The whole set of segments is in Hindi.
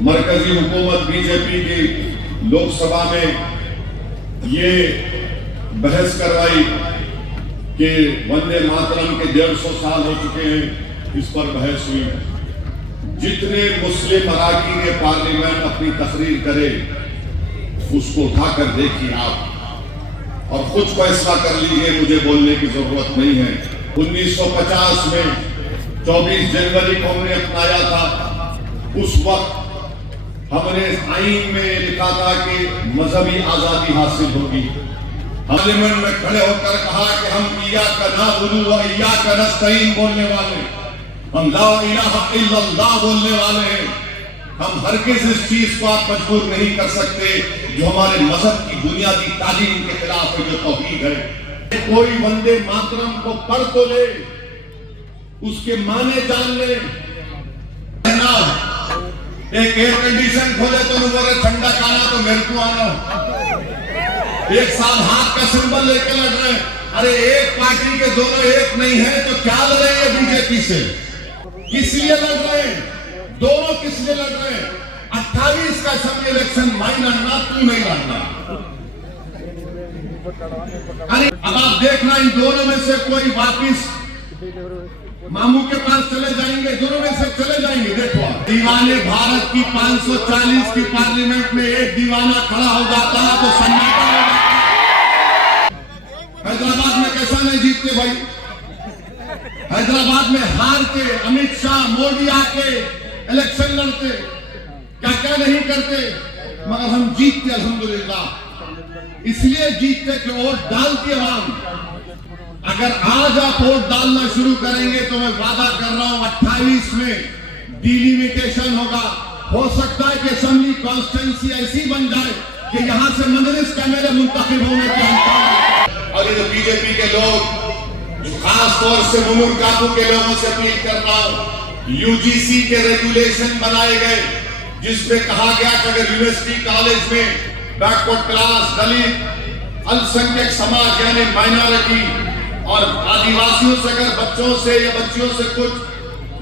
मरकजी हुकूमत बीजेपी की लोकसभा में ये बहस करवाई कि वंदे मातरम के 150 साल हो चुके हैं, इस पर बहस हुई। जितने मुस्लिम अराकीन ने पार्लियामेंट अपनी तकरीर करे उसको उठाकर देखिए आप और खुद फैसला कर लीजिए, मुझे बोलने की जरूरत नहीं है। 1950 में 24 जनवरी को हमने अपनाया था। उस वक्त हमने आईन में लिखा था कि मजहबी आजादी हासिल होगी। पार्लियामेंट में खड़े होकर कहा कि हम इय्याका नअबुदु व इय्याका नस्तईन बोलने वाले, हम ला इलाहा इल्लल्लाह बोलने वाले हैं। हम हरगिज़ इस चीज को आप मजबूर नहीं कर सकते जो हमारे मजहब की बुनियादी तालीम के खिलाफ है, जो तौहीद है। कोई वंदे मातरम को पढ़ तो ले, उसके माने जान ले। एक एयर कंडीशन खोले तो बोले ठंडा खाना तो मेरे को आना। एक साथ हाथ का सिंबल लेके लड़ रहे हैं। अरे एक पार्टी के दोनों एक नहीं है तो क्या लड़ेंगे बीजेपी से? किस लिए लड़ रहे हैं? दोनों किस लिए लड़ रहे हैं? 28 का असेंबली इलेक्शन मैं लड़ना, तू नहीं लड़ना। अरे अब आप देखना, इन दोनों में से कोई वापिस मामू के पास चले जाएंगे, दोनों में से चले जाएंगे। देखो, दीवाने भारत की 540 की पार्लियामेंट में एक दीवाना खड़ा हो जाता है तो सन्नाटा हो जाता है। हैदराबाद में कैसा नहीं जीतते भाई? हैदराबाद में हार के अमित शाह मोदी आके इलेक्शन लड़ते, क्या क्या नहीं करते, मगर हम जीतते अल्हम्दुलिल्लाह। इसलिए जीतते कि वोट डालती आवाम। अगर आज आप वोट डालना शुरू करेंगे तो मैं वादा कर रहा हूं 28 में डिलिमिटेशन होगा। हो सकता है कि असेंबली कॉन्स्टिट्यूंसी ऐसी बन जाए कि यहां से मजलिस का मेरे मुंतखब होने के अंतर। और ये बीजेपी के लोग, खास तौर से मुनूर काबू के लोगों से अपील कर रहा हूं, यूजीसी के रेगुलेशन बनाए गए जिसमें कहा गया कि अगर यूनिवर्सिटी कॉलेज में बैकवर्ड क्लास, दलित, अल्पसंख्यक समाज यानी माइनॉरिटी और आदिवासियों से अगर बच्चों से या बच्चियों से कुछ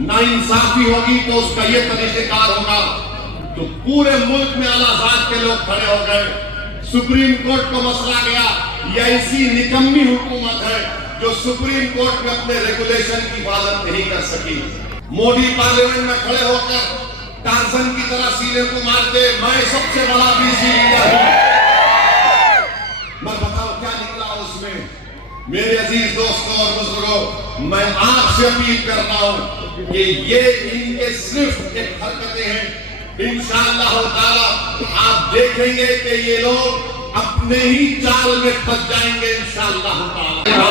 नाइंसाफी होगी तो उसका ये तरीकेकार होगा। तो पूरे मुल्क में आलाजात के लोग खड़े हो गए। सुप्रीम कोर्ट को मसला गया, ये ऐसी निकम्मी हुकूमत है जो सुप्रीम कोर्ट में अपने रेगुलेशन की हिफाजत नहीं कर सकी। मोदी पार्लियामेंट में खड़े होकर टार्जन की तरह सीने को मारते, मैं सबसे बड़ा बीसी लीडर हूं। मैं बताओ क्या निकला उसमें? मेरे अजीज दोस्तों और बुजुर्गों, मैं आपसे अपील कर रहा हूं कि ये इनके सिर्फ एक हरकतें हैं। इंशाअल्लाह ताला आप देखेंगे कि ये लोग अपने ही जाल में फंस जाएंगे इंशाअल्लाह ताला।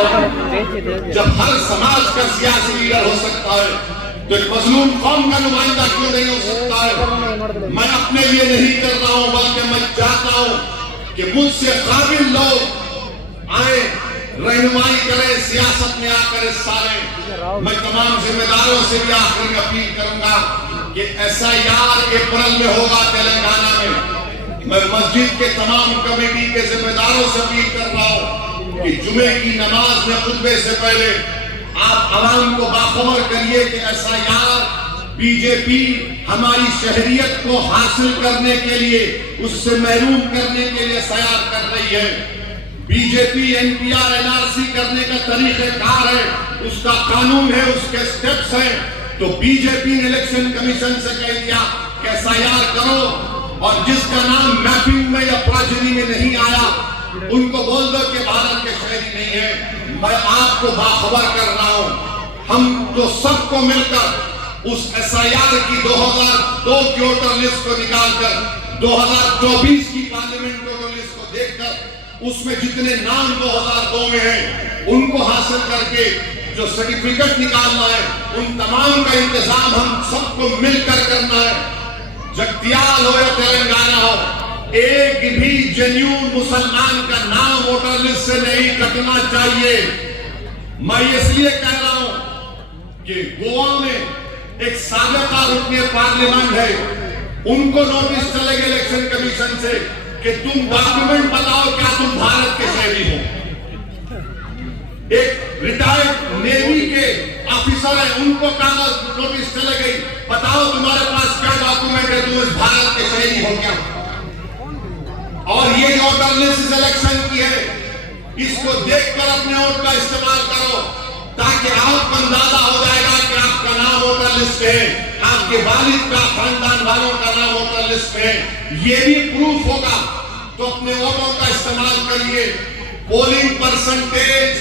जब हर समाज का सियासी लीडर हो सकता है तो मजलूम कौम का नुमाइंदा क्यों नहीं हो सकता है? मैं अपने लिए नहीं कर रहा हूं, बल्कि मैं चाहता हूं कि मुझसे काबिल लोग आए, रहनुमाई करें, सियासत में आकर हिस्सा लें। मैं तमाम जिम्मेदारों से भी आखिर में अपील करूंगा कि SIR अप्रैल में होगा तेलंगाना में। मैं मस्जिद के तमाम कमेटी के जिम्मेदारों से अपील कर रहा हूं कि जुमे की नमाज में खुतबे से पहले आप आवाम को बाखबर करिए कि SIR बीजेपी हमारी शहरियत को हासिल करने के लिए, उससे महरूम करने के लिए SIR कर रही है। बीजेपी NPR NRC करने का तरीक़ेकार है, उसका कानून है, उसके स्टेप्स हैं। तो बीजेपी ने इलेक्शन कमीशन से कह दिया कि SIR करो और जिसका नाम मैपिंग में या प्राचीनी में नहीं आया उनको बोल दो कि भारत के शहरी नहीं है। मैं आपको बाखबर कर रहा हूं, हम तो सबको मिलकर उस SIR की 2002 की वोटर लिस्ट को निकालकर 2024 की पार्लियामेंट वोटर लिस्ट को देखकर उसमें जितने नाम 2002 में हैं उनको हासिल करके जो सर्टिफिकेट निकालना है, उन तमाम का इंतजाम हम सबको मिलकर करना है। जगतियाल हो या तेलंगाना हो, एक भी जेन्युइन मुसलमान का नाम वोटर लिस्ट से नहीं कटना चाहिए। मैं इसलिए कह रहा हूं कि गोवा में एक साबिका रुकने पार्लियामेंट है, उनको नोटिस चलेगा इलेक्शन कमीशन से कि तुम डॉक्यूमेंट बताओ क्या तुम भारत के शहरी हो। एक रिटायर्ड नेवी के ऑफिसर है, उनको कागज नोटिस चले गई, बताओ तुम्हारे पास क्या डॉक्यूमेंट है, तुम इस भारत ये जो वोटर सिलेक्शन की है, इसको देखकर अपने वोट का इस्तेमाल करो, ताकि आपको अंदाजा हो जाएगा कि आपका नाम वोटर लिस्ट है, आपके वालिद का, खानदान वालों का नाम वोटर लिस्ट है। ये भी प्रूफ होगा। तो अपने वोटों का इस्तेमाल करिए। पोलिंग परसेंटेज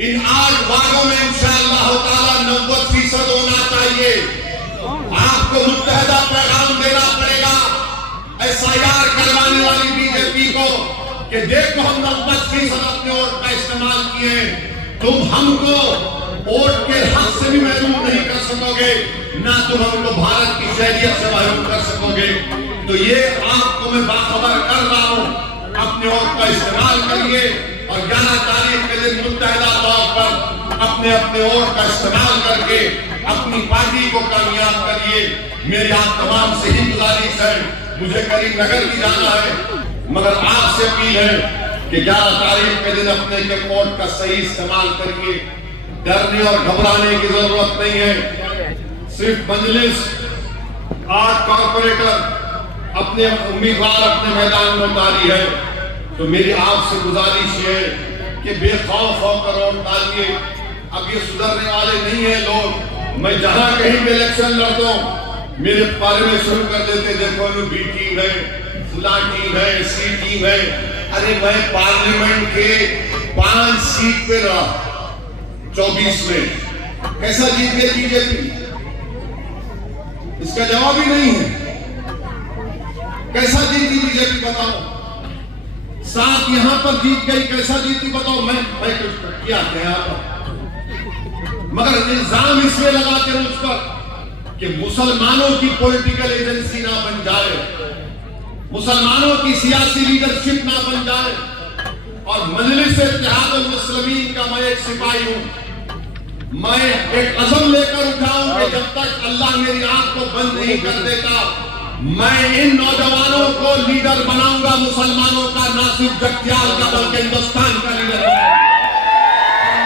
इन 8 वार्डों में इंशाअल्लाह ताला 90% होना चाहिए। आपको मुत्तहदा पैगाम देना पड़ेगा SIR करवाने वाली बीजेपी को कि देखो हम 90% अपने वोट का इस्तेमाल किए, तुम हमको वोट के हक से भी महरूम नहीं कर सकोगे, ना तुम हमको भारत की शहरियत से महरूम कर सकोगे। तो ये आपको मैं बाखबर कर रहा हूं, अपने वोट का इस्तेमाल करिए और 11 तारीख के दिन मुत्तहदा तौर पर अपने अपने वोट का इस्तेमाल करके अपनी पार्टी को कामयाब करिए। मेरी आप तमाम से ही गुजारिश है, मुझे करीमनगर भी जाना है, मगर आपसे अपील है कि 11 तारीख के दिन अपने के वोट का सही इस्तेमाल करिए। डरने और घबराने की जरूरत नहीं है। सिर्फ मजलिस 8 कॉर्पोरेटर अपने उम्मीदवार अपने मैदान में उतारी है। तो मेरी आपसे गुजारिश है कि बेखौफ होकर वोट डालिए। अब ये सुधरने वाले नहीं है लोग। मैं जहां कहीं भी इलेक्शन लड़ता हूं, मेरे बारे में शुरू कर देते, देखो बी टीम है, फुला टीम है, सी टीम है। अरे मैं पार्लियामेंट के 5 सीट पे रहा 24 में, कैसा जीत गई बीजेपी? इसका जवाब ही नहीं है। कैसा जीती बीजेपी बताओ? 7 यहां पर जीत गई, कैसा जीती बताओ? मैं कुछ किया क्या मगर इल्जाम इसलिए लगाते मुझ पर कि मुसलमानों की पॉलिटिकल एजेंसी ना बन जाए, मुसलमानों की सियासी लीडरशिप ना बन जाए। और मजलिस इत्तेहादुल मुस्लिमीन का मैं एक सिपाही हूं। मैं एक अज़म लेकर उठा हूं कि जब तक अल्लाह मेरी आंख को बंद नहीं कर देता, मैं इन नौजवानों को लीडर बनाऊंगा। मुसलमानों का, ना सिर्फ जगत्याल का बल्कि हिंदुस्तान का लीडर बनाऊंगा।